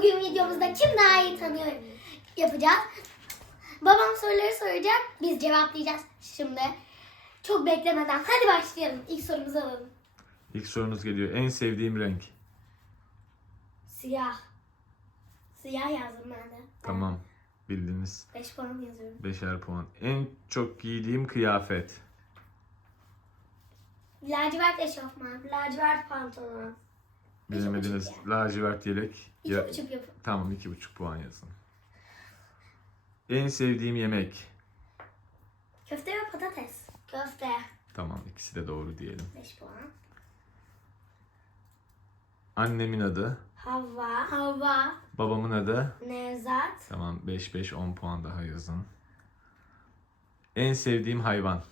Bugün videomuzda kim daha iyi tanıyor yapacağız. Babam soruları soracak, biz cevaplayacağız şimdi. Çok beklemeden hadi başlayalım. İlk sorumuzu alalım. İlk sorunuz geliyor. En sevdiğim renk. Siyah. Siyah yazdım ben de. Tamam. Bildiniz. 5 puan yazıyorum. Beşer puan. En çok giydiğim kıyafet. Lacivert eşofman, lacivert pantolon. Bilemediniz. Lacivert yelek. İki Ya- buçuk yapın. Tamam iki buçuk puan yazın. En sevdiğim yemek. Köfte ve patates. Köfte. Tamam ikisi de doğru diyelim. 5 puan. Annemin adı. Havva. Havva. Babamın adı. Nevzat. Tamam 5 5 10 puan daha yazın. En sevdiğim hayvan.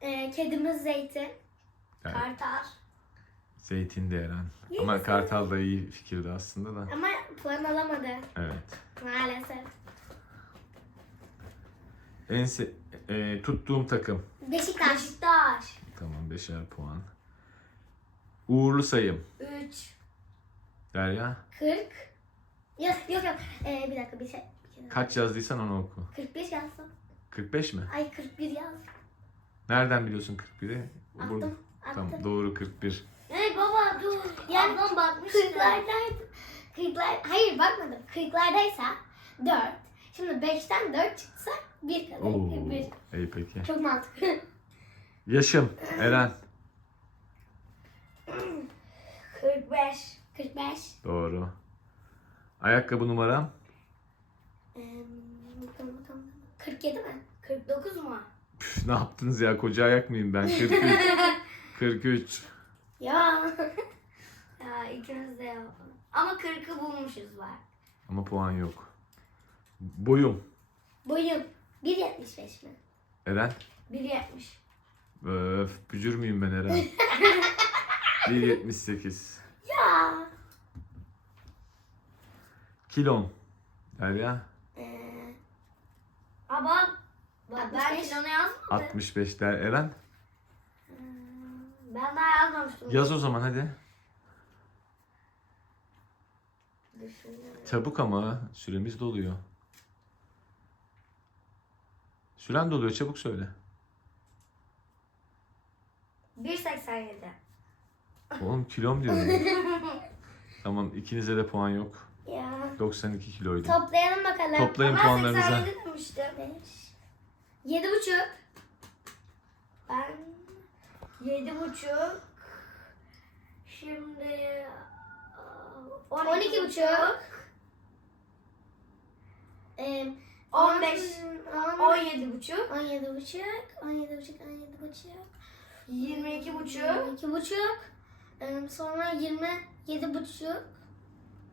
Ee, kedimiz Zeytin. Yani Kartal. Zeytin de Eren. İyi Ama misin? kartal da iyi fikirdi aslında da. Ama puan alamadı. Evet. Maalesef. En se- e, tuttuğum takım. Beşiktaş. Beşiktaş. Tamam beşer puan. Uğurlu sayım. 3. Derya. 40. Yok yok yok. Ee, bir dakika bir şey. Bir kere. Kaç yazdıysan onu oku. 45 yazdım. 45 mi? Ay 41 yazdım. Nereden biliyorsun 41'i? Attım. Attım. Tamam doğru 41. Yani Ablam bakmıştı. 40'lardaydı. 40'lar Hayır bakmadım. 40'lardaysa 4. Şimdi 5'ten 4 çıksa 1 kalır. Oo. 41. İyi peki. Çok mantıklı. Yaşım. Eren. 45. 45. Doğru. Ayakkabı numaram. Ee, bakalım bakalım. 47 mi? 49 mu? Püf, ne yaptınız ya? Koca ayak mıyım ben? 43. 43. Ya. İkimiz de yapalım. Ama 40'ı bulmuşuz var. Ama puan yok. Boyum. Boyum 1.75 mi? Eren. 1.70. Öf, bücür müyüm ben Eren? 1.78. Ya. Kilom. Derya. Ee, Ama bak ben 65. kilonu yazmadım. 65 der Eren. Ben daha yazmamıştım. Yaz o zaman hadi. Çabuk ama süremiz doluyor. Süren doluyor çabuk söyle. 1.87. Oğlum kilom diyorum. tamam ikinize de puan yok. ya. 92 kiloydum. Toplayalım bakalım. Toplayın Ben puanlarınızı. 87 demiştim. 7 buçuk. Ben 7.5 Şimdi 12 buçuk. Ee, 15, 10, 17 buçuk 17 buçuk. 17 buçuk. 17 buçuk. 22 buçuk 22 buçuk. Ee, sonra 27 buçuk.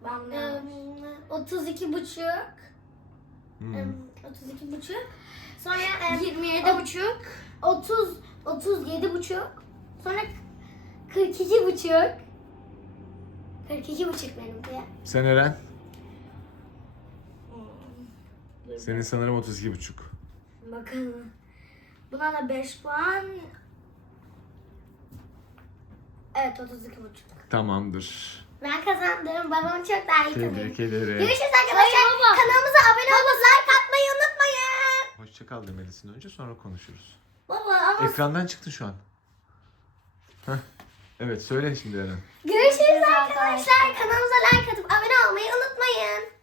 Ben bunu Ee, yazmışım. 32 buçuk. Hmm. Ee, 32 buçuk. Sonra e, 27 buçuk 30 37 buçuk. Sonra 42 buçuk. 42 buçuk benimki. Sen Eren? Senin sanırım 32 buçuk. Bakalım. Buna da 5 puan. Evet 32 buçuk. Tamamdır. Ben kazandım. Babam çok daha iyi tanıyor. Tebrik ederim. Görüşürüz arkadaşlar. Kanalımıza abone olup like atmayı unutmayın. Hoşça kal demelisin önce sonra konuşuruz. Baba ama Ekrandan çıktı şu an. Heh. Evet söyle şimdi Eren. Görüşürüz arkadaşlar. Kanalımıza like atıp abone olmayı unutmayın.